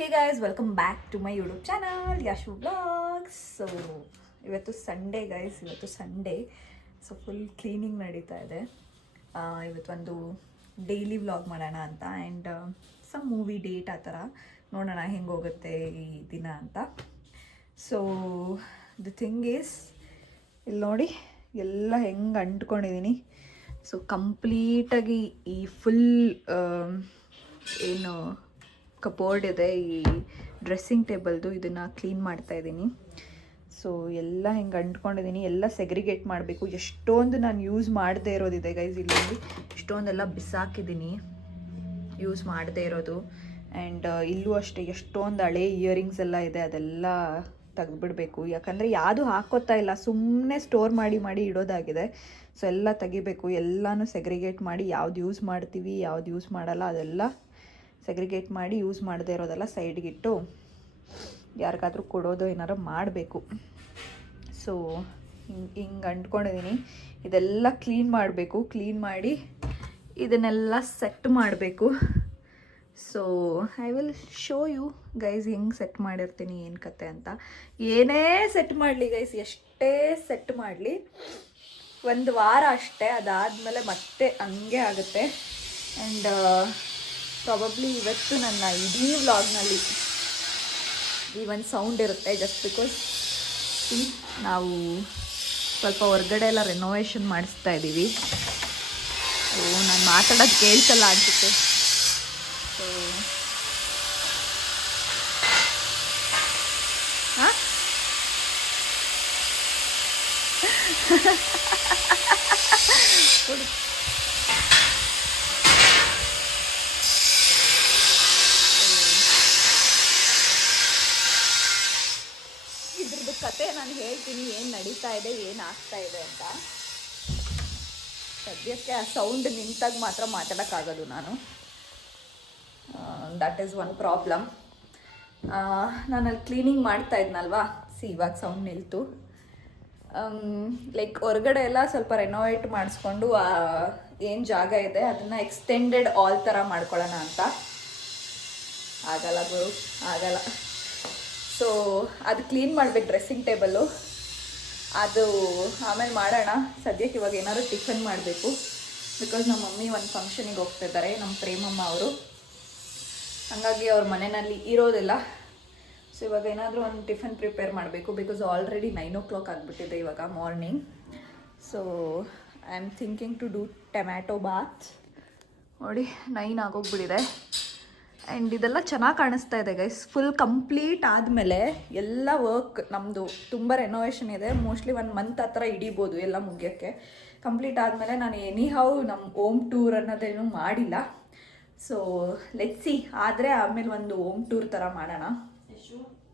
Hey guys, welcome back to my YouTube channel Yashu blogs. So ಇವತ್ತು Sunday guys, ಇವತ್ತು Sunday. So full cleaning ನಡೀತಾ ಇದೆ. ಇವತ್ತೊಂದು daily vlog ಮಾಡೋಣ ಅಂತ ಆ್ಯಂಡ್ ಸಮ್ ಮೂವಿ ಡೇಟ್ ಆ ಥರ ನೋಡೋಣ ಹೆಂಗೆ ಹೋಗುತ್ತೆ ಈ ದಿನ ಅಂತ. ಸೊ ದ ಥಿಂಗ್ ಈಸ್, ಇಲ್ಲಿ ನೋಡಿ ಎಲ್ಲ ಹೆಂಗೆ ಅಂಟ್ಕೊಂಡಿದ್ದೀನಿ. ಸೊ ಕಂಪ್ಲೀಟಾಗಿ ಈ ಫುಲ್ ಏನು ಕಬೋರ್ಡ್ ಇದೆ, ಈ ಡ್ರೆಸ್ಸಿಂಗ್ ಟೇಬಲ್ದು, ಇದನ್ನು ಕ್ಲೀನ್ ಮಾಡ್ತಾ ಇದ್ದೀನಿ. ಸೊ ಎಲ್ಲ ಹಿಂಗೆ ಅಂಟ್ಕೊಂಡಿದ್ದೀನಿ, ಎಲ್ಲ ಸೆಗ್ರಿಗೇಟ್ ಮಾಡಬೇಕು. ಎಷ್ಟೊಂದು ನಾನು ಯೂಸ್ ಮಾಡದೇ ಇರೋದಿದೆ ಗೈಸ್, ಇಲ್ಲಿ ಎಷ್ಟೊಂದೆಲ್ಲ ಬಿಸಾಕಿದ್ದೀನಿ ಯೂಸ್ ಮಾಡದೇ ಇರೋದು. ಆ್ಯಂಡ್ ಇಲ್ಲೂ ಅಷ್ಟೇ ಎಷ್ಟೊಂದು ಹಳೆ ಇಯರಿಂಗ್ಸ್ ಎಲ್ಲ ಇದೆ, ಅದೆಲ್ಲ ತೆಗೆದ್ಬಿಡ್ಬೇಕು. ಯಾಕಂದರೆ ಯಾವುದು ಹಾಕೋತಾ ಇಲ್ಲ, ಸುಮ್ಮನೆ ಸ್ಟೋರ್ ಮಾಡಿ ಮಾಡಿ ಇಡೋದಾಗಿದೆ. ಸೊ ಎಲ್ಲ ತೆಗಿಬೇಕು, ಎಲ್ಲನೂ ಸೆಗ್ರಿಗೇಟ್ ಮಾಡಿ ಯಾವ್ದು ಯೂಸ್ ಮಾಡ್ತೀವಿ ಯಾವ್ದು ಯೂಸ್ ಮಾಡಲ್ಲ ಅದೆಲ್ಲ ಸೆಗ್ರಿಗೇಟ್ ಮಾಡಿ ಯೂಸ್ ಮಾಡದೇ ಇರೋದೆಲ್ಲ ಸೈಡ್ಗಿಟ್ಟು ಯಾರಿಗಾದ್ರೂ ಕೊಡೋದು ಏನಾರು ಮಾಡಬೇಕು. ಸೊ ಹಿಂಗೆ ಅಂಟ್ಕೊಂಡಿದ್ದೀನಿ, ಇದೆಲ್ಲ ಕ್ಲೀನ್ ಮಾಡಬೇಕು. ಕ್ಲೀನ್ ಮಾಡಿ ಇದನ್ನೆಲ್ಲ ಸೆಟ್ ಮಾಡಬೇಕು. So I will show you guys ಹೆಂಗೆ ಸೆಟ್ ಮಾಡಿರ್ತೀನಿ ಏನು ಕತೆ ಅಂತ. ಏನೇ ಸೆಟ್ ಮಾಡಲಿ ಗೈಸ್, ಎಷ್ಟೇ ಸೆಟ್ ಮಾಡಲಿ, ಒಂದು ವಾರ ಅಷ್ಟೇ, ಅದಾದಮೇಲೆ ಮತ್ತೆ ಹಂಗೆ ಆಗುತ್ತೆ. ಆ್ಯಂಡ್ ಪ್ರಾಬಬ್ಲಿ ಇವತ್ತು ನನ್ನ ಇಡೀ ವ್ಲಾಗ್ನಲ್ಲಿ ಈ ಒಂದು ಸೌಂಡ್ ಇರುತ್ತೆ, ಜಸ್ಟ್ ಬಿಕಾಸ್ ನಾವು ಸ್ವಲ್ಪ ಹೊರಗಡೆ ಎಲ್ಲ ರೆನೋವೇಷನ್ ಮಾಡಿಸ್ತಾ ಇದ್ದೀವಿ. ಸೊ ನಾನು ಮಾತಾಡೋದು ಕೇಳಿಸಲ್ಲ ಅನಿಸುತ್ತೆ. ಸೊ ಹಾಂ ಇದ್ರದ್ದು ಕತೆ ನಾನು ಹೇಳ್ತೀನಿ, ಏನು ನಡೀತಾ ಇದೆ ಏನು ಆಗ್ತಾ ಇದೆ ಅಂತ. ಸದ್ಯಕ್ಕೆ ಆ ಸೌಂಡ್ ನಿಂತಾಗ ಮಾತ್ರ ಮಾತಾಡೋಕ್ಕಾಗೋದು ನಾನು. That is one problem. ನಾನಲ್ಲಿ ಕ್ಲೀನಿಂಗ್ ಮಾಡ್ತಾ ಇದ್ನಲ್ವಾ, ಇವಾಗ ಸೌಂಡ್ ನಿಲ್ತು. ಲೈಕ್ ಹೊರಗಡೆ ಎಲ್ಲ ಸ್ವಲ್ಪ ರೆನೋವೇಟ್ ಮಾಡಿಸ್ಕೊಂಡು ಏನು ಜಾಗ ಇದೆ ಅದನ್ನು ಎಕ್ಸ್ಟೆಂಡೆಡ್ ಆಲ್ ಥರ ಮಾಡ್ಕೊಳ್ಳೋಣ ಅಂತ. ಆಗಲ್ಲ ಗುರು, ಆಗಲ್ಲ. ಸೊ ಅದು ಕ್ಲೀನ್ ಮಾಡಬೇಕು, ಡ್ರೆಸ್ಸಿಂಗ್ ಟೇಬಲ್ಲು, ಅದು ಆಮೇಲೆ ಮಾಡೋಣ. ಸದ್ಯಕ್ಕೆ ಇವಾಗ ಏನಾದ್ರು ಟಿಫನ್ ಮಾಡಬೇಕು. ಬಿಕಾಸ್ ನಮ್ಮ ಮಮ್ಮಿ ಒಂದು ಫಂಕ್ಷನಿಗೆ ಹೋಗ್ತಿದ್ದಾರೆ, ನಮ್ಮ ಪ್ರೇಮಮ್ಮ ಅವರು. ಹಾಗಾಗಿ ಅವ್ರ ಮನೆಯಲ್ಲಿ ಇರೋದಿಲ್ಲ. ಸೊ ಇವಾಗ ಏನಾದರೂ ಒಂದು ಟಿಫನ್ ಪ್ರಿಪೇರ್ ಮಾಡಬೇಕು. ಬಿಕಾಸ್ ಆಲ್ರೆಡಿ 9 o'clock ಆಗಿಬಿಟ್ಟಿದೆ ಇವಾಗ morning. So I am thinking to do tomato bath. ನೋಡಿ 9 ಆಗೋಗ್ಬಿಟ್ಟಿದೆ. ಆ್ಯಂಡ್ ಇದೆಲ್ಲ ಚೆನ್ನಾಗಿ ಕಾಣಿಸ್ತಾ ಇದೆ ಗೈಸ್. ಫುಲ್ ಕಂಪ್ಲೀಟ್ ಆದಮೇಲೆ ಎಲ್ಲ ವರ್ಕ್ ನಮ್ಮದು ತುಂಬ ರೆನೋವೇಷನ್ ಇದೆ. ಮೋಸ್ಟ್ಲಿ 1 month ಆ ಥರ ಹಿಡಿಬೋದು ಎಲ್ಲ ಮುಗಿಯೋಕ್ಕೆ. ಕಂಪ್ಲೀಟ್ ಆದಮೇಲೆ ನಾನು ಎನಿಹೌ ನಮ್ಮ ಹೋಮ್ ಟೂರ್ ಅನ್ನೋದೇನು ಮಾಡಿಲ್ಲ. ಸೊ ಲೆಟ್ಸ್ ಸಿ, ಆದರೆ ಆಮೇಲೆ ಒಂದು ಹೋಮ್ ಟೂರ್ ಥರ ಮಾಡೋಣ.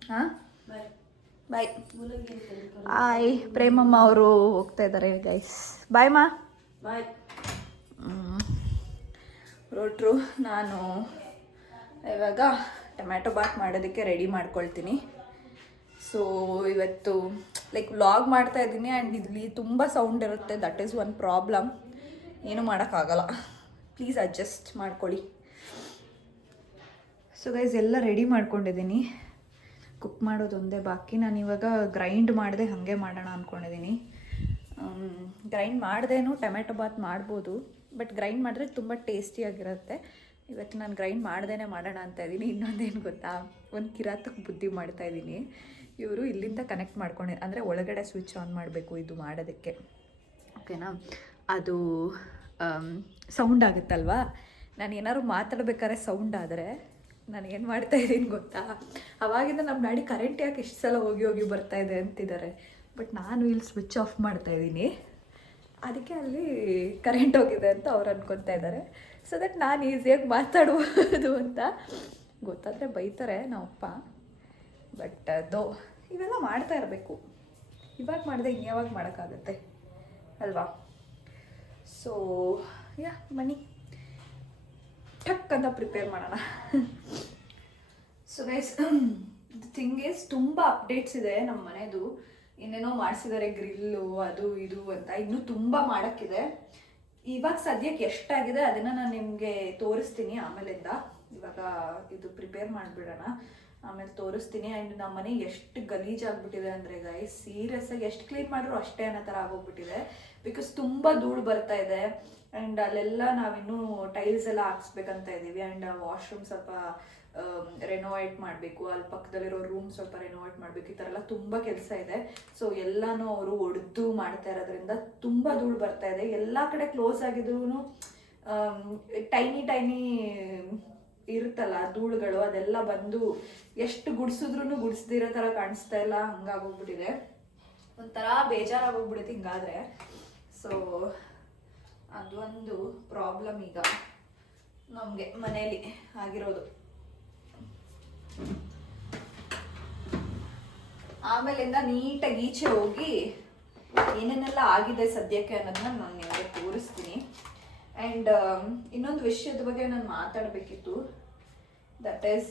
ಹಾಂ ಬಾಯ್. ಆಯ್, ಪ್ರೇಮಮ್ಮ ಅವರು ಹೋಗ್ತಾ ಇದ್ದಾರೆ ಗೈಸ್. ಬಾಯ್ ಮಾ. ಬಾಯ್. ಹೊರಟ್ರು. ನಾನು ಇವಾಗ ಟೊಮ್ಯಾಟೊ ಬಾತ್ ಮಾಡೋದಕ್ಕೆ ರೆಡಿ ಮಾಡ್ಕೊಳ್ತೀನಿ. ಸೊ ಇವತ್ತು ಲೈಕ್ ವ್ಲಾಗ್ ಮಾಡ್ತಾ ಇದ್ದೀನಿ ಆ್ಯಂಡ್ ಇಲ್ಲಿ ತುಂಬ ಸೌಂಡ್ ಇರುತ್ತೆ. That is one problem. ಏನೂ ಮಾಡೋಕ್ಕಾಗಲ್ಲ, ಪ್ಲೀಸ್ ಅಡ್ಜಸ್ಟ್ ಮಾಡ್ಕೊಳ್ಳಿ. ಸೊ ಗೈಸ್ ಎಲ್ಲ ರೆಡಿ ಮಾಡ್ಕೊಂಡಿದ್ದೀನಿ, ಕುಕ್ ಮಾಡೋದು ಒಂದೇ ಬಾಕಿ. ನಾನು ಇವಾಗ ಗ್ರೈಂಡ್ ಮಾಡದೆ ಹಾಗೆ ಮಾಡೋಣ ಅಂದ್ಕೊಂಡಿದ್ದೀನಿ. ಗ್ರೈಂಡ್ ಮಾಡ್ದೇನು ಟೊಮ್ಯಾಟೊ ಬಾತ್ ಮಾಡ್ಬೋದು, ಬಟ್ ಗ್ರೈಂಡ್ ಮಾಡಿದ್ರೆ ತುಂಬ ಟೇಸ್ಟಿಯಾಗಿರುತ್ತೆ. ಇವತ್ತು ನಾನು ಗ್ರೈಂಡ್ ಮಾಡ್ದೇ ಮಾಡೋಣ ಅಂತ ಇದ್ದೀನಿ. ಇನ್ನೊಂದೇನು ಗೊತ್ತಾ, ಒಂದು ಕಿರಾತಕ್ಕೆ ಬುದ್ಧಿ ಮಾಡ್ತಾಯಿದ್ದೀನಿ. ಇವರು ಇಲ್ಲಿಂದ ಕನೆಕ್ಟ್ ಮಾಡ್ಕೊಂಡು, ಅಂದರೆ ಒಳಗಡೆ ಸ್ವಿಚ್ ಆನ್ ಮಾಡಬೇಕು ಇದು ಮಾಡೋದಕ್ಕೆ, ಓಕೆನಾ. ಅದು ಸೌಂಡ್ ಆಗುತ್ತಲ್ವಾ, ನಾನು ಏನಾದ್ರು ಮಾತಾಡ್ಬೇಕಾದ್ರೆ ಸೌಂಡ್ ಆದರೆ ನಾನು ಏನು ಮಾಡ್ತಾಯಿದ್ದೀನಿ ಗೊತ್ತಾ, ಅವಾಗಿಂದ ನಮ್ಮ ಡ್ಯಾಡಿ ಕರೆಂಟ್ ಯಾಕೆ ಎಷ್ಟು ಸಲ ಹೋಗಿ ಹೋಗಿ ಬರ್ತಾಯಿದೆ ಅಂತಿದ್ದಾರೆ. ಬಟ್ ನಾನು ಇಲ್ಲಿ ಸ್ವಿಚ್ ಆಫ್ ಮಾಡ್ತಾಯಿದ್ದೀನಿ, ಅದಕ್ಕೆ ಅಲ್ಲಿ ಕರೆಂಟ್ ಹೋಗಿದೆ ಅಂತ ಅವ್ರು ಅನ್ಕೊತಾ ಇದ್ದಾರೆ. ಸೊ ದಟ್ ನಾನು ಈಸಿಯಾಗಿ ಮಾತಾಡ್ಬೋದು ಅಂತ. ಗೊತ್ತಾದರೆ ಬೈತಾರೆ ನಮ್ಮಪ್ಪ. ಬಟ್ ಇವೆಲ್ಲ ಮಾಡ್ತಾ ಇರಬೇಕು. ಇವಾಗ ಮಾಡಿದೆ ಇನ್ಯಾವಾಗ ಮಾಡೋಕ್ಕಾಗತ್ತೆ ಅಲ್ವಾ. ಸೊ ಯಾ ಬನ್ನಿ ಟಕ್ ಅಂತ ಪ್ರಿಪೇರ್ ಮಾಡೋಣ. So guys, the thing is, ತುಂಬ ಅಪ್ಡೇಟ್ಸ್ ಇದೆ ನಮ್ಮ ಮನೆದು. ಇನ್ನೇನೋ ಮಾಡಿಸಿದ್ದಾರೆ, ಗ್ರಿಲ್ಲು ಅದು ಇದು ಅಂತ. ಇನ್ನೂ ತುಂಬ ಮಾಡೋಕ್ಕಿದೆ. ಇವಾಗ ಸದ್ಯಕ್ಕೆ ಎಷ್ಟಾಗಿದೆ ಅದನ್ನು ನಾನು ನಿಮಗೆ ತೋರಿಸ್ತೀನಿ ಆಮೇಲಿಂದ. ಇವಾಗ ಇದು ಪ್ರಿಪೇರ್ ಮಾಡಿಬಿಡೋಣ, ಆಮೇಲೆ ತೋರಿಸ್ತೀನಿ. ಆ್ಯಂಡ್ ನಮ್ಮ ಮನೆ ಎಷ್ಟು ಗಲೀಜಾಗ್ಬಿಟ್ಟಿದೆ ಅಂದರೆ ಗೈಸ್, ಸೀರಿಯಸ್ ಆಗಿ ಎಷ್ಟು ಕ್ಲೀನ್ ಮಾಡಿದ್ರು ಅಷ್ಟೇ ಅನ್ನೋ ಥರ ಆಗೋಗ್ಬಿಟ್ಟಿದೆ. ಬಿಕಾಸ್ ತುಂಬ ಧೂಳು ಬರ್ತಾ ಇದೆ. ಆ್ಯಂಡ್ ಅಲ್ಲೆಲ್ಲ ನಾವಿನ್ನೂ ಟೈಲ್ಸ್ ಎಲ್ಲ ಹಾಕ್ಸ್ಬೇಕಂತ ಇದ್ದೀವಿ. ಆ್ಯಂಡ್ ವಾಶ್ರೂಮ್ ಸ್ವಲ್ಪ ರೆನೋವೇಟ್ ಮಾಡಬೇಕು, ಅಲ್ಲಿ ಪಕ್ಕದಲ್ಲಿರೋ ರೂಮ್ ಸ್ವಲ್ಪ ರೆನೋವೇಟ್ ಮಾಡಬೇಕು. ಈ ಥರ ಎಲ್ಲ ತುಂಬ ಕೆಲಸ ಇದೆ. ಸೊ ಎಲ್ಲನೂ ಅವರು ಒಡೆದು ಮಾಡ್ತಾ ಇರೋದ್ರಿಂದ ತುಂಬ ಧೂಳು ಬರ್ತಾ ಇದೆ. ಎಲ್ಲ ಕಡೆ ಕ್ಲೋಸ್ ಆಗಿದ್ರು ಟೈನಿ ಇರುತ್ತಲ್ಲ ಧೂಳುಗಳು, ಅದೆಲ್ಲ ಬಂದು ಎಷ್ಟು ಗುಡಿಸಿದ್ರು ಗುಡಿಸ್ದಿರೋ ಥರ ಕಾಣಿಸ್ತಾ ಇಲ್ಲ, ಹಂಗಾಗೋಗ್ಬಿಟ್ಟಿದೆ. ಒಂಥರ ಬೇಜಾರಾಗೋಗ್ಬಿಡುತ್ತೆ ಹಿಂಗಾದ್ರೆ. ಸೊ ಅದೊಂದು ಪ್ರಾಬ್ಲಮ್ ಈಗ ನಮಗೆ ಮನೇಲಿ ಆಗಿರೋದು. ಆಮೇಲಿಂದ ನೀಟಾಗಿ ಈಚೆ ಹೋಗಿ ಏನೇನೆಲ್ಲ ಆಗಿದೆ ಸದ್ಯಕ್ಕೆ ಅನ್ನೋದನ್ನ ನಾನು ನಿಮಗೆ ತೋರಿಸ್ತೀನಿ. ಆ್ಯಂಡ್ ಇನ್ನೊಂದು ವಿಷಯದ ಬಗ್ಗೆ ನಾನು ಮಾತಾಡಬೇಕಿತ್ತು. ದಟ್ ಈಸ್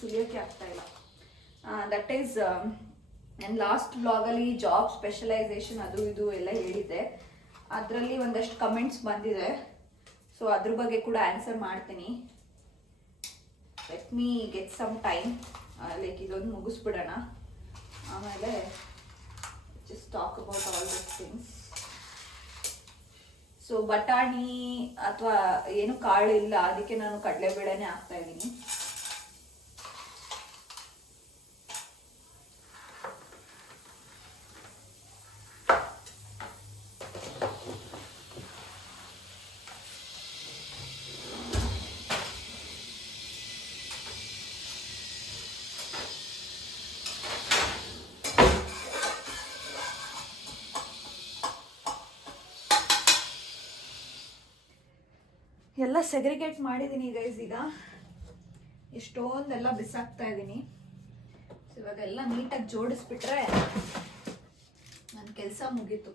ಸುಲಿಯೋಕ್ಕೆ ಆಗ್ತಾ ಇಲ್ಲ. ದಟ್ ಈಸ್ ನಾನು ಲಾಸ್ಟ್ ಬ್ಲಾಗಲ್ಲಿ ಜಾಬ್ ಸ್ಪೆಷಲೈಸೇಷನ್ ಅದು ಇದು ಎಲ್ಲ ಹೇಳಿದ್ದೆ. ಅದರಲ್ಲಿ ಒಂದಷ್ಟು ಕಮೆಂಟ್ಸ್ ಬಂದಿದೆ. ಸೊ ಅದ್ರ ಬಗ್ಗೆ ಕೂಡ ಆನ್ಸರ್ ಮಾಡ್ತೀನಿ. Let me get some time. Like ಇದೊಂದು ಮುಗಿಸ್ಬಿಡೋಣ, ಆಮೇಲೆ just talk about all this things. So ಬಟಾಣಿ ಅಥವಾ ಏನು ಕಾಳು ಇಲ್ಲ, ಅದಕ್ಕೆ ನಾನು ಕಡಲೆಬೇಳೆನೇ ಹಾಕ್ತಾ ಇದ್ದೀನಿ. ಎಲ್ಲ ಸೆಗ್ರಿಗೇಟ್ ಮಾಡಿದ್ದೀನಿ ಗೈಸ್. ಈಗ ಎಷ್ಟೊಂದೆಲ್ಲ ಬಿಸಾಕ್ತಾ ಇದ್ದೀನಿ. ಸೊ ಇವಾಗೆಲ್ಲ ನೀಟಾಗಿ ಜೋಡಿಸ್ಬಿಟ್ರೆ ನನ್ನ ಕೆಲಸ ಮುಗೀತು.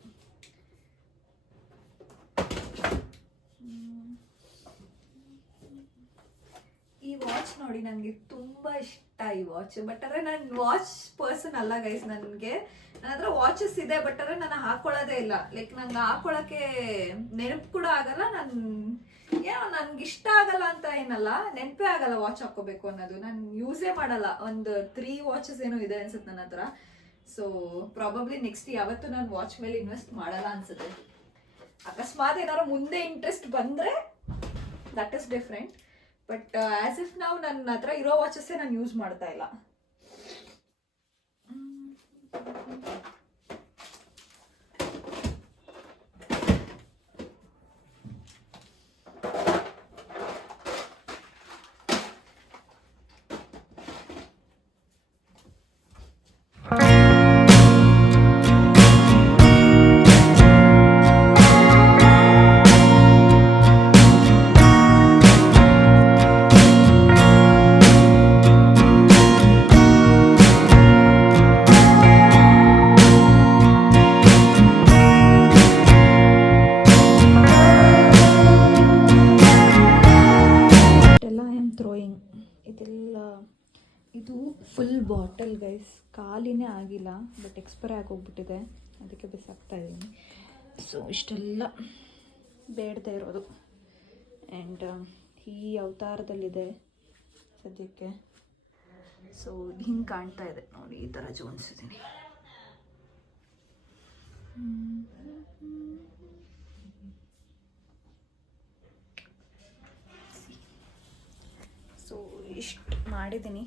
ಈ ವಾಚ್ ನೋಡಿ, ನನಗೆ ತುಂಬ ಇಷ್ಟ ಈ ವಾಚ್. ಬಟ್ ಆದರೆ ನಾನು ವಾಚ್ ಪರ್ಸನ್ ಅಲ್ಲ ಗೈಸ್. ನನಗೆ ನನ್ನ ಹತ್ರ ವಾಚಸ್ ಇದೆ, ಬಟ್ ಆದರೆ ನಾನು ಹಾಕೊಳ್ಳೋದೇ ಇಲ್ಲ. ಲೈಕ್ ನಂಗೆ ಹಾಕೊಳ್ಳೋಕ್ಕೆ ನೆನಪು ಕೂಡ ಆಗಲ್ಲ. ಏನೋ ನನ್ಗೆ ಇಷ್ಟ ಆಗಲ್ಲ ಅಂತ ಏನಲ್ಲ, ನೆನಪೇ ಆಗಲ್ಲ ವಾಚ್ ಹಾಕೋಬೇಕು ಅನ್ನೋದು. ನಾನು ಯೂಸೇ ಮಾಡಲ್ಲ. ಒಂದು 3 ವಾಚಸ್ ಏನೋ ಇದೆ ಅನ್ಸುತ್ತೆ ನನ್ನ ಹತ್ರ. ಸೊ ಪ್ರಾಬಬ್ಲಿ ನೆಕ್ಸ್ಟ್ ಯಾವತ್ತೂ ನಾನು ವಾಚ್ ಮೇಲೆ ಇನ್ವೆಸ್ಟ್ ಮಾಡಲ್ಲ ಅನ್ಸುತ್ತೆ. ಅಕಸ್ಮಾತ್ ಏನಾದ್ರು ಮುಂದೆ ಇಂಟ್ರೆಸ್ಟ್ ಬಂದರೆ that is different. But as if ನಾವು ನನ್ನ ಹತ್ರ ಇರೋ ವಾಚಸ್ಸೇ ನಾನು ಯೂಸ್ ಮಾಡ್ತಾ ಇಲ್ಲ. ಇದು ಫುಲ್ ಬಾಟಲ್ ಗೈಸ್, ಖಾಲಿನೇ ಆಗಿಲ್ಲ, ಬಟ್ ಎಕ್ಸ್ಪೈರ್ ಆಗೋಗ್ಬಿಟ್ಟಿದೆ, ಅದಕ್ಕೆ ಬಿಸಾಕ್ತಾ ಇದ್ದೀನಿ. ಸೊ ಇಷ್ಟೆಲ್ಲ ಬೇಡದೇ ಇರೋದು. ಆ್ಯಂಡ್ ಈ ಅವತಾರದಲ್ಲಿದೆ ಸದ್ಯಕ್ಕೆ. ಸೊ ಹಿಂಗೆ ಕಾಣ್ತಾ ಇದೆ ನೋಡಿ, ಈ ಥರ ಜೋಡಿಸಿದ್ದೀನಿ. ಸೊ ಇಷ್ಟು ಮಾಡಿದ್ದೀನಿ.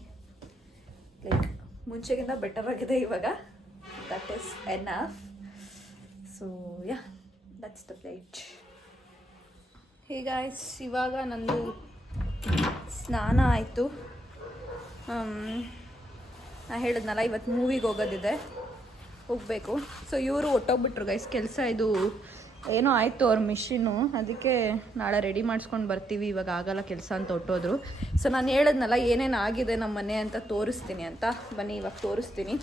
ಲೈಕ್ ಮುಂಚೆಗಿಂತ ಬೆಟರ್ ಆಗಿದೆ ಇವಾಗ. That is enough. So yeah, that's the plate. ಹೀಗ ಇವಾಗ ನಂದು ಸ್ನಾನ ಆಯಿತು. ನಾ ಹೇಳಿದ್ನಲ್ಲ ಇವತ್ತು ಮೂವಿಗೆ ಹೋಗಬೇಕು. ಸೊ ಇವರು ಹೊಟ್ಟೋಗ್ಬಿಟ್ರು ಗೈಸ್. ಕೆಲಸ ಇದು ಏನೋ ಆಯಿತು ಅವ್ರ ಮಿಷಿನು, ಅದಕ್ಕೆ ನಾಳೆ ರೆಡಿ ಮಾಡಿಸ್ಕೊಂಡು ಬರ್ತೀವಿ, ಇವಾಗ ಆಗಲ್ಲ ಕೆಲಸ ಅಂತ ಹೊಟ್ಟೋದ್ರು. ಸೊ ನಾನು ಹೇಳಿದ್ನಲ್ಲ ಏನೇನು ಆಗಿದೆ ನಮ್ಮ ಮನೆ ಅಂತ ತೋರಿಸ್ತೀನಿ ಅಂತ. ಬನ್ನಿ ಇವಾಗ ತೋರಿಸ್ತೀನಿ.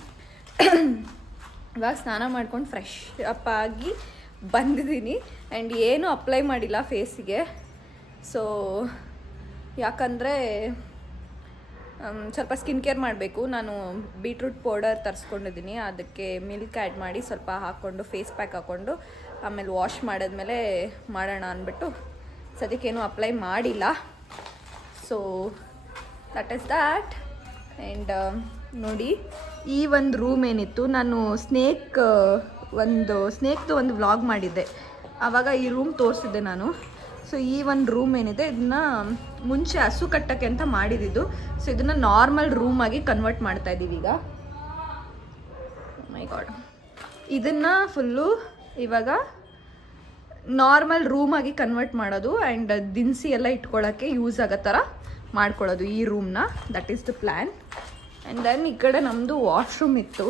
ಇವಾಗ ಸ್ನಾನ ಮಾಡ್ಕೊಂಡು ಫ್ರೆಶ್ ಅಪ್ ಆಗಿ ಬಂದಿದ್ದೀನಿ. ಆ್ಯಂಡ್ ಏನೂ ಅಪ್ಲೈ ಮಾಡಿಲ್ಲ ಫೇಸಿಗೆ. ಸೊ ಯಾಕಂದರೆ ಸ್ವಲ್ಪ ಸ್ಕಿನ್ ಕೇರ್ ಮಾಡಬೇಕು. ನಾನು ಬೀಟ್ರೂಟ್ ಪೌಡರ್ ತರಿಸ್ಕೊಂಡಿದ್ದೀನಿ, ಅದಕ್ಕೆ ಮಿಲ್ಕ್ ಆ್ಯಡ್ ಮಾಡಿ ಸ್ವಲ್ಪ ಹಾಕ್ಕೊಂಡು ಫೇಸ್ ಪ್ಯಾಕ್ ಹಾಕ್ಕೊಂಡು ಆಮೇಲೆ ವಾಶ್ ಮಾಡಿದ್ಮೇಲೆ ಮಾಡೋಣ ಅಂದ್ಬಿಟ್ಟು ಸದ್ಯಕ್ಕೇನು ಅಪ್ಲೈ ಮಾಡಿಲ್ಲ. So that is that. And ನೋಡಿ, ಈ ಒಂದು ರೂಮ್ ಏನಿತ್ತು, ನಾನು ಸ್ನೇಕ್ದು ಒಂದು ವ್ಲಾಗ್ ಮಾಡಿದ್ದೆ, ಆವಾಗ ಈ ರೂಮ್ ತೋರಿಸಿದ್ದೆ ನಾನು. ಸೊ ಈ ಒಂದು ರೂಮ್ ಏನಿದೆ, ಇದನ್ನು ಮುಂಚೆ ಹಸು ಕಟ್ಟಕ್ಕೆ ಅಂತ ಮಾಡಿದ್ದು. ಸೊ ಇದನ್ನು ನಾರ್ಮಲ್ ರೂಮಾಗಿ ಕನ್ವರ್ಟ್ ಮಾಡ್ತಾ ಇದ್ದೀವಿ ಈಗ. ಮೈ ಗಾಡ್, ಇದನ್ನು ಫುಲ್ಲು ಇವಾಗ ನಾರ್ಮಲ್ ರೂಮಾಗಿ ಕನ್ವರ್ಟ್ ಮಾಡೋದು ಆ್ಯಂಡ್ ದಿನಸಿ ಎಲ್ಲ ಇಟ್ಕೊಳ್ಳೋಕ್ಕೆ ಯೂಸ್ ಆಗೋ ಥರ ಮಾಡ್ಕೊಳ್ಳೋದು ಈ ರೂಮ್ನ. That is the plan. And then ಈ ಕಡೆ ನಮ್ಮದು ವಾಶ್ರೂಮ್ ಇತ್ತು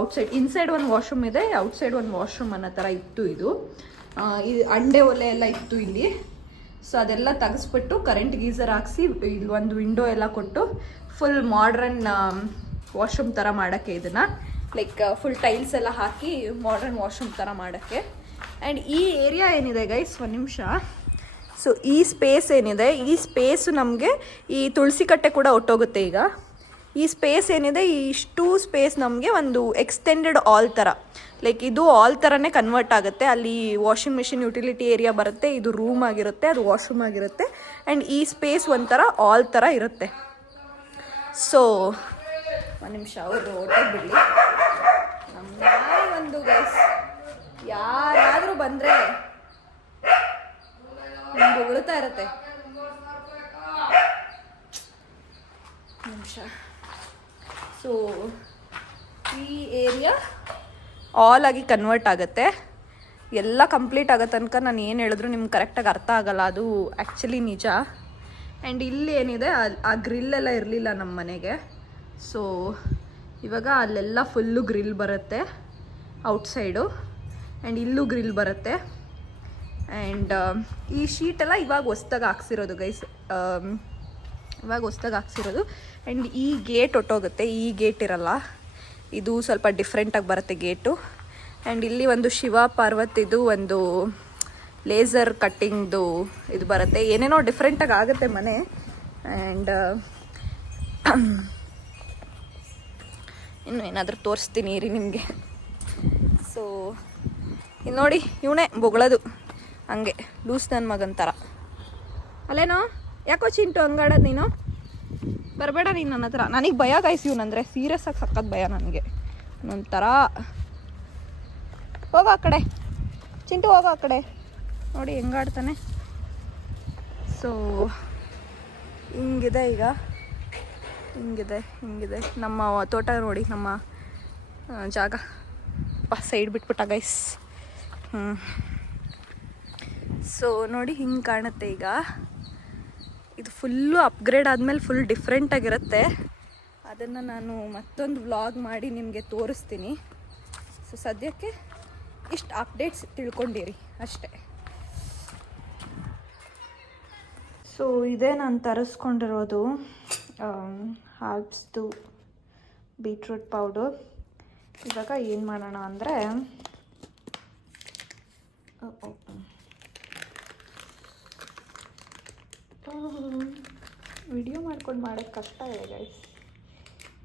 ಔಟ್ಸೈಡ್. ಇನ್ಸೈಡ್ ಒಂದು ವಾಶ್ರೂಮ್ ಇದೆ, ಔಟ್ಸೈಡ್ ಒಂದು ವಾಶ್ರೂಮ್ ಅನ್ನೋ ಥರ ಇತ್ತು. ಇದು ಅಂಡೆ ಒಲೆ ಎಲ್ಲ ಇತ್ತು ಇಲ್ಲಿ. ಸೊ ಅದೆಲ್ಲ ತೆಗೆಸ್ಬಿಟ್ಟು ಕರೆಂಟ್ ಗೀಸರ್ ಹಾಕ್ಸಿ ಇಲ್ಲಿ ಒಂದು ವಿಂಡೋ ಎಲ್ಲ ಕೊಟ್ಟು ಫುಲ್ ಮಾಡ್ರನ್ ವಾಶ್ರೂಮ್ ಥರ ಮಾಡೋಕ್ಕೆ, ಇದನ್ನು ಲೈಕ್ ಫುಲ್ ಟೈಲ್ಸ್ ಎಲ್ಲ ಹಾಕಿ ಮಾಡ್ರನ್ ವಾಶ್ರೂಮ್ ಥರ ಮಾಡೋಕ್ಕೆ. ಆ್ಯಂಡ್ ಈ ಏರಿಯಾ ಏನಿದೆ ಗೈಸ್, ಒಂದು ನಿಮಿಷ. ಸೊ ಈ ಸ್ಪೇಸ್ ಏನಿದೆ, ಈ ಸ್ಪೇಸು ನಮಗೆ ಈ ತುಳಸಿ ಕಟ್ಟೆ ಕೂಡ ಒಟ್ಟೋಗುತ್ತೆ. ಈಗ ಈ ಸ್ಪೇಸ್ ಏನಿದೆ, ಇಷ್ಟು ಸ್ಪೇಸ್ ನಮಗೆ ಒಂದು ಎಕ್ಸ್ಟೆಂಡೆಡ್ ಆಲ್ ಥರ, ಲೈಕ್ ಇದು ಆಲ್ ಥರನೇ ಕನ್ವರ್ಟ್ ಆಗುತ್ತೆ. ಅಲ್ಲಿ ವಾಷಿಂಗ್ ಮಿಷಿನ್ ಯುಟಿಲಿಟಿ ಏರಿಯಾ ಬರುತ್ತೆ, ಇದು ರೂಮ್ ಆಗಿರುತ್ತೆ, ಅದು ವಾಶ್ರೂಮ್ ಆಗಿರುತ್ತೆ. ಆ್ಯಂಡ್ ಈ ಸ್ಪೇಸ್ ಒಂಥರ ಆಲ್ ಥರ ಇರುತ್ತೆ. ಸೊ ಒಂದು ನಿಮಿಷ, ಅವರು ಹೊಟ್ಟೋಗ್ಬಿಡ್ಲಿ. ನಮ್ಮ ಒಂದು ಗೈಸ್, ಯಾರಾದರೂ ಬಂದರೆ ನಮ್ಗೆ ಉಳಿತಾ ಇರುತ್ತೆ. ನಿಮಿಷ. ಸೊ ಈ ಏರಿಯಾ ಆಲ್ ಆಗಿ ಕನ್ವರ್ಟ್ ಆಗುತ್ತೆ. ಎಲ್ಲ ಕಂಪ್ಲೀಟ್ ಆಗೋ ತನಕ ನಾನು ಏನು ಹೇಳಿದ್ರು ನಿಮ್ಗೆ ಕರೆಕ್ಟಾಗಿ ಅರ್ಥ ಆಗಲ್ಲ, ಅದು ಆ್ಯಕ್ಚುಲಿ ನಿಜ. ಆ್ಯಂಡ್ ಇಲ್ಲಿ ಏನಿದೆ, ಆ ಗ್ರಿಲ್ಲೆಲ್ಲ ಇರಲಿಲ್ಲ ನಮ್ಮ ಮನೆಗೆ. ಸೊ ಇವಾಗ ಅಲ್ಲೆಲ್ಲ ಫುಲ್ಲು ಗ್ರಿಲ್ ಬರುತ್ತೆ ಔಟ್ಸೈಡು, ಆ್ಯಂಡ್ ಇಲ್ಲೂ ಗ್ರಿಲ್ ಬರುತ್ತೆ. ಆ್ಯಂಡ್ ಈ ಶೀಟೆಲ್ಲ ಇವಾಗ ಹೊಸ್ದಾಗಿ ಹಾಕ್ಸಿರೋದು ಗೈಸ್, ಇವಾಗ ಹೊಸ್ದಾಗಿ ಹಾಕ್ಸಿರೋದು. ಆ್ಯಂಡ್ ಈ ಗೇಟ್ ಹೊಟ್ಟೋಗುತ್ತೆ, ಈ ಗೇಟ್ ಇರಲ್ಲ, ಇದು ಸ್ವಲ್ಪ ಡಿಫ್ರೆಂಟಾಗಿ ಬರುತ್ತೆ ಗೇಟು. ಆ್ಯಂಡ್ ಇಲ್ಲಿ ಒಂದು ಶಿವ ಪಾರ್ವತಿದು ಒಂದು ಲೇಸರ್ ಕಟ್ಟಿಂಗ್ದು ಇದು ಬರುತ್ತೆ, ಏನೇನೋ ಡಿಫ್ರೆಂಟಾಗಿ ಆಗುತ್ತೆ ಮನೆ. ಆ್ಯಂಡ್ ಇನ್ನು ಏನಾದರೂ ತೋರಿಸ್ತೀನಿ ರೀ ನಿಮಗೆ. ಸೊ ಇಲ್ಲಿ ನೋಡಿ, ಇವನೇ ಬೊಗಳೋದು ಹಂಗೆ ಲೂಸ್ ನನ್ನ ಮಗನ ಥರ. ಅಲ್ಲೇನೋ ಯಾಕೋ ಚಿಂಟು ಹಂಗಾಡೋದು ನೀನು, ಬರಬೇಡ ನೀನು ನನ್ನ ಹತ್ರ. ನನಗೆ ಭಯ ಗಾಯ್ಸಿ ಇವನಂದರೆ, ಸೀರಿಯಸ್ ಆಗಿ ಸಕ್ಕತ್ ಭಯ ನನಗೆ. ಒಂಥರ ಹೋಗೋ ಆ ಕಡೆ ಚಿಂಟು, ಹೋಗೋ ಆ ಕಡೆ. ನೋಡಿ ಹೆಂಗಾಡ್ತಾನೆ. ಸೊ ಹಿಂಗಿದೆ ಈಗ, ಹಿಂಗಿದೆ ನಮ್ಮ ತೋಟ ನೋಡಿ, ನಮ್ಮ ಜಾಗ. Side ಬಿಟ್ಬಿಟ್ಟ guys. ಸೊ ನೋಡಿ ಹಿಂಗೆ ಕಾಣುತ್ತೆ ಈಗ. ಇದು ಫುಲ್ಲು ಅಪ್ಗ್ರೇಡ್ ಆದಮೇಲೆ ಫುಲ್ ಡಿಫ್ರೆಂಟಾಗಿರುತ್ತೆ. ಅದನ್ನು ನಾನು ಮತ್ತೊಂದು ವ್ಲಾಗ್ ಮಾಡಿ ನಿಮಗೆ ತೋರಿಸ್ತೀನಿ. ಸೊ ಸದ್ಯಕ್ಕೆ ಇಷ್ಟು ಅಪ್ಡೇಟ್ಸ್ ತಿಳ್ಕೊಂಡಿರಿ ಅಷ್ಟೇ. ಸೊ ಇದೇ ನಾನು ತರಿಸ್ಕೊಂಡಿರೋದು ಹಾರ್ಬ್ಸ್ದು ಬೀಟ್ರೂಟ್ ಪೌಡರ್. ಇವಾಗ ಏನು ಮಾಡೋಣ ಅಂದರೆ, ವಿಡಿಯೋ ಮಾಡ್ಕೊಂಡು ಮಾಡೋಕ್ಕೆ ಕಷ್ಟ ಇದೆ ಗೈಸ್,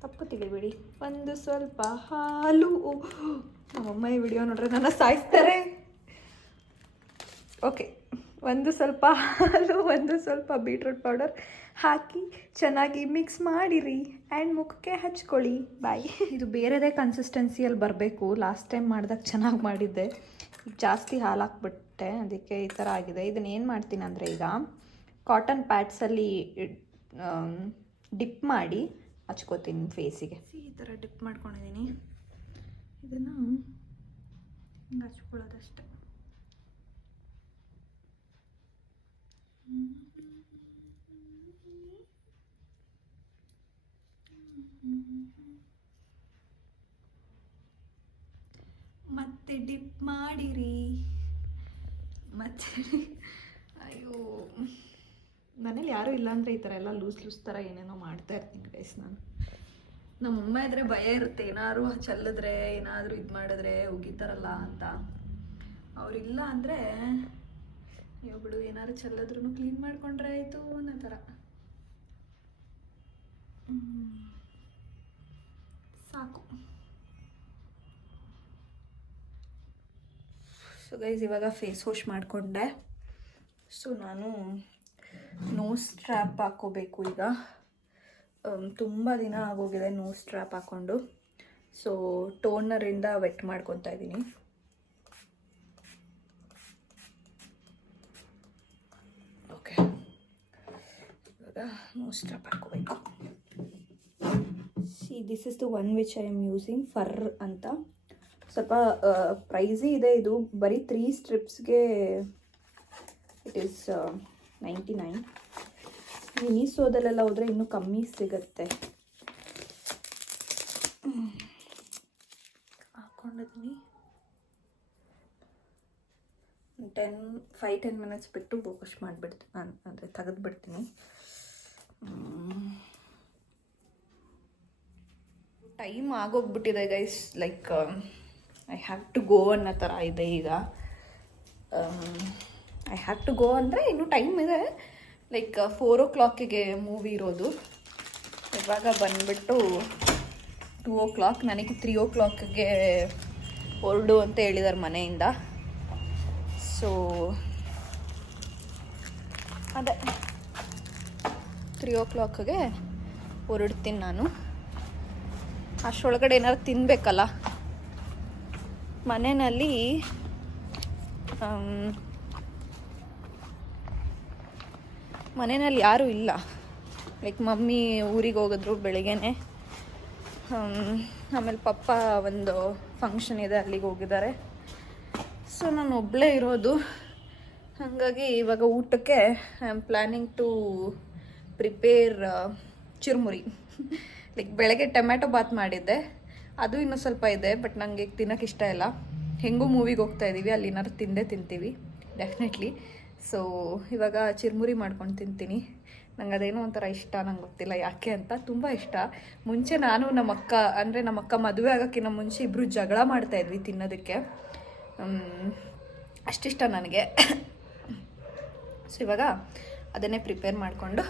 ತಪ್ಪು ತಿಳಿಬೇಡಿ. ಒಂದು ಸ್ವಲ್ಪ ಹಾಲು, ನಮ್ಮಮ್ಮ ಈ ವಿಡಿಯೋ ನೋಡ್ರೆ ನನ್ನ ಸಾಯಿಸ್ತಾರೆ. ಓಕೆ, ಒಂದು ಸ್ವಲ್ಪ ಹಾಲು, ಒಂದು ಸ್ವಲ್ಪ ಬೀಟ್ರೂಟ್ ಪೌಡರ್ ಹಾಕಿ ಚೆನ್ನಾಗಿ ಮಿಕ್ಸ್ ಮಾಡಿರಿ ಆ್ಯಂಡ್ ಮುಖಕ್ಕೆ ಹಚ್ಕೊಳ್ಳಿ. ಬಾಯ್. ಇದು ಬೇರೆದೇ ಕನ್ಸಿಸ್ಟೆನ್ಸಿಯಲ್ಲಿ ಬರಬೇಕು. ಲಾಸ್ಟ್ ಟೈಮ್ ಮಾಡಿದಾಗ ಚೆನ್ನಾಗಿ ಮಾಡಿದ್ದೆ, ಈಗ ಜಾಸ್ತಿ ಹಾಲು ಹಾಕ್ಬಿಟ್ಟೆ, ಅದಕ್ಕೆ ಈ ಥರ ಆಗಿದೆ. ಇದನ್ನು ಏನು ಮಾಡ್ತೀನಿ ಅಂದರೆ, ಈಗ ಕಾಟನ್ ಪ್ಯಾಡ್ಸಲ್ಲಿ ಡಿಪ್ ಮಾಡಿ ಹಚ್ಕೋತೀನಿ ಫೇಸಿಗೆ. ಈ ಥರ ಡಿಪ್ ಮಾಡ್ಕೊಂಡಿದ್ದೀನಿ. ಇದನ್ನು ಹಿಂಗೆ ಹಚ್ಕೊಳ್ಳೋದಷ್ಟೆ. ಮತ್ತೆ ಡಿಪ್ ಮಾಡಿರಿ. ಮತ್ತೆ ಅಯ್ಯೋ, ಮನೇಲಿ ಯಾರೂ ಇಲ್ಲಾಂದರೆ ಈ ಥರ ಎಲ್ಲ ಲೂಸ್ ಥರ ಏನೇನೋ ಮಾಡ್ತಾ ಇರ್ತೀನಿ ಗೈಸ್. ನಮ್ಮಮ್ಮ ಇದ್ರೆ ಭಯ ಇರುತ್ತೆ, ಏನಾದ್ರು ಚೆಲ್ಲಿದ್ರೆ ಏನಾದರೂ ಇದು ಮಾಡಿದ್ರೆ ಉಗಿತಾರಲ್ಲ ಅಂತ. ಅವರಿಲ್ಲ ಅಂದರೆ ಅಯ್ಯೋ ಬಿಡು, ಏನಾದ್ರು ಚೆಲ್ಲಿದ್ರೂ ಕ್ಲೀನ್ ಮಾಡ್ಕೊಂಡ್ರೆ ಆಯಿತು ಅನ್ನೋ ಥರ. ಸಾಕು. ಸೊ ಗೈಸ್ ಇವಾಗ ಫೇಸ್ ವಾಶ್ ಮಾಡಿಕೊಂಡೆ. ಸೊ ನಾನು ನೋಸ್ ಸ್ಟ್ರ್ಯಾಪ್ ಹಾಕ್ಕೋಬೇಕು ಈಗ. ತುಂಬ ದಿನ ಆಗೋಗಿದೆ ನೋಸ್ ಸ್ಟ್ರ್ಯಾಪ್ ಹಾಕ್ಕೊಂಡು. ಸೊ ಟೋನರಿಂದ ವೆಟ್ ಮಾಡ್ಕೊತಾ ಇದ್ದೀನಿ. ಓಕೆ, ಇವಾಗ ನೋಸ್ ಸ್ಟ್ರ್ಯಾಪ್ ಹಾಕ್ಕೋಬೇಕು. See this is the one which I am using, for ಅಂತ. ಸ್ವಲ್ಪ ಪ್ರೈಸಿ ಇದೆ ಇದು. ಬರೀ 3 ಸ್ಟ್ರಿಪ್ಸ್ಗೆ ಇಟ್ ಈಸ್ 99. ಮೀಸೋದಲ್ಲೆಲ್ಲ ಹೋದರೆ ಇನ್ನೂ ಕಮ್ಮಿ ಸಿಗುತ್ತೆ. ಹಾಕ್ಕೊಂಡಿದ್ದೀನಿ. 5-10 ಮಿನಿಟ್ಸ್ ಬಿಟ್ಟು ವಾಶ್ ಮಾಡಿಬಿಡ್ತೀನಿ, ನಾನು ಅಂದರೆ ತೆಗೆದುಬಿಡ್ತೀನಿ. ಟೈಮ್ ಆಗೋಗ್ಬಿಟ್ಟಿದೆ guys. Like I have to go ಅನ್ನೋ ಥರ ಇದೆ ಈಗ. ಐ ಹ್ಯಾವ್ ಟು ಗೋ ಅಂದರೆ ಇನ್ನೂ ಟೈಮ್ ಇದೆ. ಲೈಕ್ 4 o'clock ಮೂವಿ ಇರೋದು. ಇವಾಗ ಬಂದುಬಿಟ್ಟು 2 o'clock. ನನಗೆ 3 o'clock ಹೊರಡು ಅಂತ ಹೇಳಿದ್ದಾರೆ ಮನೆಯಿಂದ. ಸೊ ಅದೇ 3 o'clock ಹೊರಡ್ತೀನಿ ನಾನು. ಅಷ್ಟರೊಳಗಡೆ ಏನಾದ್ರು ತಿನ್ನಬೇಕಲ್ಲ. ಮನೆಯಲ್ಲಿ ಯಾರೂ ಇಲ್ಲ. ಲೈಕ್ ಮಮ್ಮಿ ಊರಿಗೆ ಹೋಗಿದ್ರು ಬೆಳಿಗ್ಗೆನೆ. ಆಮೇಲೆ ಪಪ್ಪ ಒಂದು ಫಂಕ್ಷನ್ ಇದೆ, ಅಲ್ಲಿಗೆ ಹೋಗಿದ್ದಾರೆ. ಸೊ ನಾನು ಒಬ್ಬಳೇ ಇರೋದು. ಹಾಗಾಗಿ ಇವಾಗ ಊಟಕ್ಕೆ I am planning to prepare churumuri. Like ಬೆಳಗ್ಗೆ ಟೊಮ್ಯಾಟೊ ಬಾತ್ ಮಾಡಿದ್ದೆ, ಅದು ಇನ್ನೂ ಸ್ವಲ್ಪ ಇದೆ. ಬಟ್ ನನಗೆ ತಿನ್ನೋಕೆ ಇಷ್ಟ ಇಲ್ಲ. ಹೆಂಗೂ ಮೂವಿಗೆ ಹೋಗ್ತಾ ಇದ್ದೀವಿ, ಅಲ್ಲಿ ಏನಾದ್ರು ತಿಂತೀವಿ ಡೆಫಿನೆಟ್ಲಿ. ಸೊ ಇವಾಗ ಚಿರುಮುರಿ ಮಾಡ್ಕೊಂಡು ತಿಂತೀನಿ. ನಂಗೆ ಅದೇನೋ ಒಂಥರ ಇಷ್ಟ, ನಂಗೆ ಗೊತ್ತಿಲ್ಲ ಯಾಕೆ ಅಂತ, ತುಂಬ ಇಷ್ಟ. ಮುಂಚೆ ನಾನು ನಮ್ಮ ಅಕ್ಕ ಮದುವೆ ಆಗೋಕ್ಕಿಂತ ಮುಂಚೆ ಇಬ್ಬರು ಜಗಳ ಮಾಡ್ತಾಯಿದ್ವಿ ತಿನ್ನೋದಕ್ಕೆ. ಅಷ್ಟಿಷ್ಟ ನನಗೆ. ಸೊ ಇವಾಗ ಅದನ್ನೇ ಪ್ರಿಪೇರ್ ಮಾಡಿಕೊಂಡು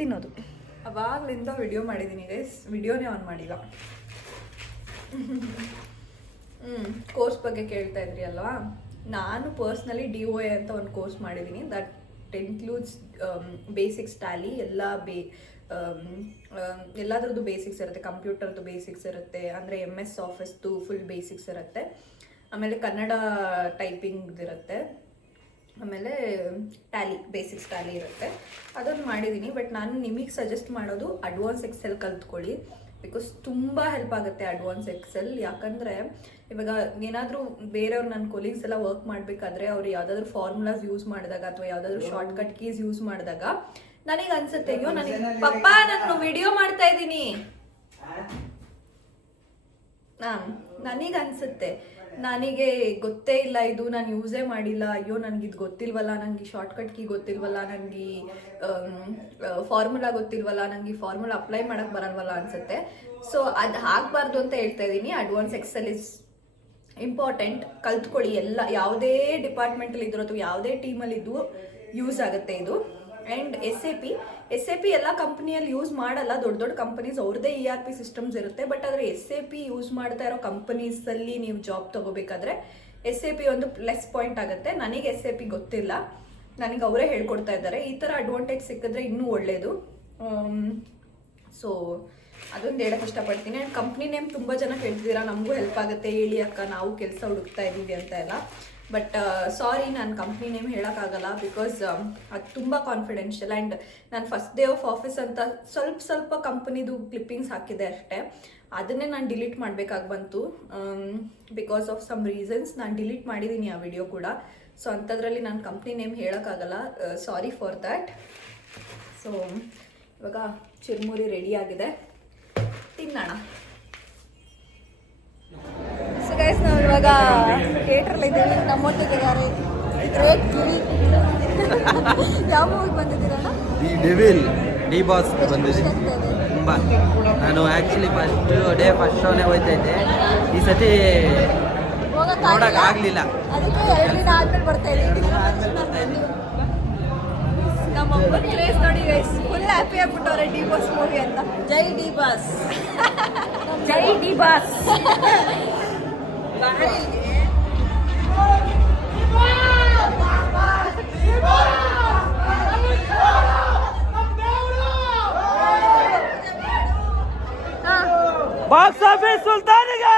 ತಿನ್ನೋದು. ಅವಾಗಲಿಂದ ವಿಡಿಯೋ ಮಾಡಿದ್ದೀನಿ ಗೈಸ್, ವಿಡಿಯೋನೇ ಆನ್ ಮಾಡಿಲ್ಲ. ಕೋರ್ಸ್ ಬಗ್ಗೆ ಕೇಳ್ತಾ ಇದ್ರಿ ಅಲ್ವಾ. ನಾನು ಪರ್ಸ್ನಲಿ DOA ಅಂತ ಒಂದು ಕೋರ್ಸ್ ಮಾಡಿದ್ದೀನಿ. ದಟ್ ಇನ್ಕ್ಲೂಡ್ಸ್ ಬೇಸಿಕ್ಸ್ ಟ್ಯಾಲಿ, ಎಲ್ಲದರದ್ದು ಬೇಸಿಕ್ಸ್ ಇರುತ್ತೆ. ಕಂಪ್ಯೂಟರ್ದು ಬೇಸಿಕ್ಸ್ ಇರುತ್ತೆ, ಅಂದರೆ MS ಆಫೀಸ್ದು ಫುಲ್ ಬೇಸಿಕ್ಸ್ ಇರುತ್ತೆ. ಆಮೇಲೆ ಕನ್ನಡ ಟೈಪಿಂಗ್ ಇರುತ್ತೆ. ಆಮೇಲೆ ಬೇಸಿಕ್ಸ್ ಟ್ಯಾಲಿ ಇರುತ್ತೆ. ಅದನ್ನು ಮಾಡಿದ್ದೀನಿ. ಬಟ್ ನಾನು ನಿಮಗೆ ಸಜೆಸ್ಟ್ ಮಾಡೋದು ಅಡ್ವಾನ್ಸ್ ಎಕ್ಸೆಲ್ ಕಲ್ತ್ಕೊಳ್ಳಿ. ಬಿಕಾಸ್ ತುಂಬ ಹೆಲ್ಪ್ ಆಗುತ್ತೆ ಅಡ್ವಾನ್ಸ್ ಎಕ್ಸೆಲ್. ಯಾಕಂದರೆ ಇವಾಗ ಏನಾದರೂ ಬೇರೆಯವ್ರು ನನ್ನ ಕೊಲೀಗ್ಸ್ ಎಲ್ಲ ವರ್ಕ್ ಮಾಡಬೇಕಾದ್ರೆ ಅವ್ರು ಯಾವುದಾದ್ರೂ ಫಾರ್ಮುಲಾಸ್ ಯೂಸ್ ಮಾಡಿದಾಗ ಅಥವಾ ಯಾವುದಾದ್ರೂ ಶಾರ್ಟ್ಕಟ್ ಕೀಸ್ ಯೂಸ್ ಮಾಡಿದಾಗ ನನಗೆ ಅನ್ಸುತ್ತೆ, ಅಯ್ಯೋ ಪಪ್ಪ ನಾನು ವಿಡಿಯೋ ಮಾಡ್ತಾ ಇದ್ದೀನಿ. ನನಗೆ ಅನ್ಸುತ್ತೆ, ನನಗೆ ಗೊತ್ತೇ ಇಲ್ಲ ಇದು, ನಾನು ಯೂಸೇ ಮಾಡಿಲ್ಲ, ಅಯ್ಯೋ ನನಗಿದು ಗೊತ್ತಿಲ್ವಲ್ಲ, ನನಗೆ ಶಾರ್ಟ್ಕಟ್ ಕೀ ಗೊತ್ತಿಲ್ವಲ್ಲ, ನನಗೆ ಫಾರ್ಮುಲಾ ಗೊತ್ತಿಲ್ವಲ್ಲ, ನನಗೆ ಫಾರ್ಮುಲಾ ಅಪ್ಲೈ ಮಾಡೋಕ್ಕೆ ಬರಲ್ವಲ್ಲ ಅನ್ಸುತ್ತೆ. ಸೊ ಅದು ಆಗಬಾರ್ದು ಅಂತ ಹೇಳ್ತಾ ಇದ್ದೀನಿ. Advance excel is important. ಕಲ್ತ್ಕೊಳ್ಳಿ. ಯಾವುದೇ ಡಿಪಾರ್ಟ್ಮೆಂಟಲ್ಲಿ ಇದ್ರು ಅಥವಾ ಯಾವುದೇ ಟೀಮಲ್ಲಿದ್ದು ಯೂಸ್ ಆಗುತ್ತೆ ಇದು. ಆ್ಯಂಡ್ SAP ಎಲ್ಲ ಕಂಪ್ನಿಯಲ್ಲಿ ಯೂಸ್ ಮಾಡಲ್ಲ. ದೊಡ್ಡ ಕಂಪನೀಸ್ ಅವ್ರದ್ದೇ ERP ಸಿಸ್ಟಮ್ಸ್ ಇರುತ್ತೆ. ಬಟ್ ಆದರೆ SAP ಯೂಸ್ ಮಾಡ್ತಾ ಇರೋ ಕಂಪನೀಸಲ್ಲಿ ನೀವು ಜಾಬ್ ತೊಗೋಬೇಕಾದ್ರೆ SAP ಒಂದು ಪ್ಲಸ್ ಪಾಯಿಂಟ್ ಆಗುತ್ತೆ. ನನಗೆ SAP ಗೊತ್ತಿಲ್ಲ, ನನಗೆ ಅವರೇ ಹೇಳ್ಕೊಡ್ತಾ ಇದ್ದಾರೆ. ಈ ಥರ ಅಡ್ವಾಂಟೇಜ್ ಸಿಕ್ಕಿದ್ರೆ ಇನ್ನೂ ಒಳ್ಳೆಯದು. ಸೊ ಅದೊಂದು ಹೇಳಕ್ಕೆ ಇಷ್ಟಪಡ್ತೀನಿ. ಆ್ಯಂಡ್ ಕಂಪ್ನಿ ನೇಮ್ ತುಂಬ ಜನ ಕೇಳ್ತಿದ್ದೀರಾ, ನಮಗೂ ಹೆಲ್ಪ್ ಆಗುತ್ತೆ ಹೇಳಿ ಅಕ್ಕ, ನಾವು ಕೆಲಸ ಹುಡುಕ್ತಾ ಇದ್ದೀವಿ ಅಂತ ಎಲ್ಲ. ಬಟ್ ಸಾರಿ, ನಾನು ಕಂಪ್ನಿ ನೇಮ್ ಹೇಳೋಕ್ಕಾಗಲ್ಲ. ಬಿಕಾಸ್ ಅದು ತುಂಬ ಕಾನ್ಫಿಡೆನ್ಷಿಯಲ್. ಆ್ಯಂಡ್ ನಾನು ಫಸ್ಟ್ ಡೇ ಆಫ್ ಆಫೀಸ್ ಅಂತ ಸ್ವಲ್ಪ ಕಂಪ್ನಿದು ಕ್ಲಿಪ್ಪಿಂಗ್ಸ್ ಹಾಕಿದೆ ಅಷ್ಟೇ. ಅದನ್ನೇ ನಾನು ಡಿಲೀಟ್ ಮಾಡಬೇಕಾಗಿ ಬಂತು. ಬಿಕಾಸ್ ಆಫ್ ಸಮ್ ರೀಸನ್ಸ್ ನಾನು ಡಿಲೀಟ್ ಮಾಡಿದ್ದೀನಿ ಆ ವಿಡಿಯೋ ಕೂಡ. ಸೊ ಅಂಥದ್ರಲ್ಲಿ ನಾನು ಕಂಪ್ನಿ ನೇಮ್ ಹೇಳೋಕ್ಕಾಗಲ್ಲ. Sorry for that. ಸೊ ಇವಾಗ ಚಿರುಮುರಿ ರೆಡಿ ಆಗಿದೆ, ತಿನ್ನೋಣ. ಸೊ ಗೈಸ್, ನಾವು ಇವಾಗ ಥಿಯೇಟ್ರಲ್ಲಿ ಇದ್ದೀವಿ. ನಮ್ಮೊಟ್ಟಿಗೆ ಯಾರು ಗ್ರೇಟ್ ಗಿರಿ. ಯಾವ ಮೂವಿಗೆ ಬಂದಿದ್ದೀರಣ್ಣ? ದಿ ಡೆವಿಲ್, ಡಿ ಬಾಸ್ ಬಂದಿದ್ದೀನಿ. ತುಂಬ ನಾನು ಆ್ಯಕ್ಚುಲಿ ಫಸ್ಟ್ ಶೋನೇ ಹೋಗ್ತಾ ಇದ್ದೆ. ಈ ಸತಿ ನೋಡೋಕ್ಕಾಗಲಿಲ್ಲ, ಅದಕ್ಕೆ 2 ದಿನ ಆದ್ಮೇಲೆ ಬರ್ತಾ ಇದ್ದೀವಿ. ನಮ್ಮ ನಮ್ಮಮ್ಮನ ಕ್ರೇಜ್ ನೋಡಿ ಗೈಸ್, ಫುಲ್ ಹ್ಯಾಪಿ ಆಗ್ಬಿಟ್ಟವ್ರೆ ಡಿ ಬಾಸ್ ಮೂವಿ ಅಂತ. ಜೈ ಡಿ ಬಾಸ್, ಜೈ ಡಿ ಬಾಸ್. ಬಾಕ್ಸ್ ಆಫೀಸ್ ಸುಲ್ತಾನಿಗೆ,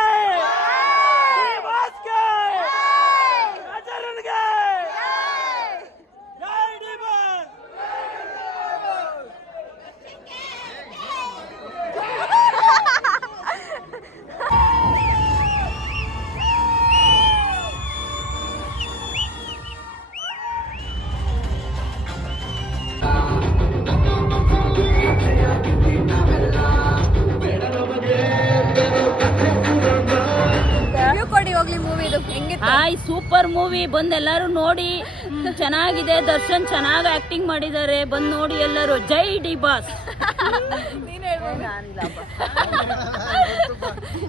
ಕೊಡಿ ಹೋಗ್ಲಿ ಮೂವಿದು ಹೆಂಗಿತ್ತು? ಹಾಯ್, ಸೂಪರ್ ಮೂವಿ, ಬಂದು ಎಲ್ಲರೂ ನೋಡಿ. ಚೆನ್ನಾಗಿದೆ, ದರ್ಶನ್ ಚೆನ್ನಾಗಿ ಆಕ್ಟಿಂಗ್ ಮಾಡಿದ್ದಾರೆ, ಬಂದು ನೋಡಿ ಎಲ್ಲರೂ. ಜೈ ಡಿ ಬಾಸ್.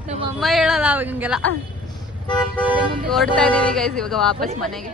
ನಮ್ಮಮ್ಮ ಹೇಳಲ್ಲ ಹಂಗೆಲ್ಲ. ಹೊರಡ್ತಾ ಇದೀವಿ ಗೈಸ್ ಇವಾಗ ವಾಪಸ್ ಮನೆಗೆ.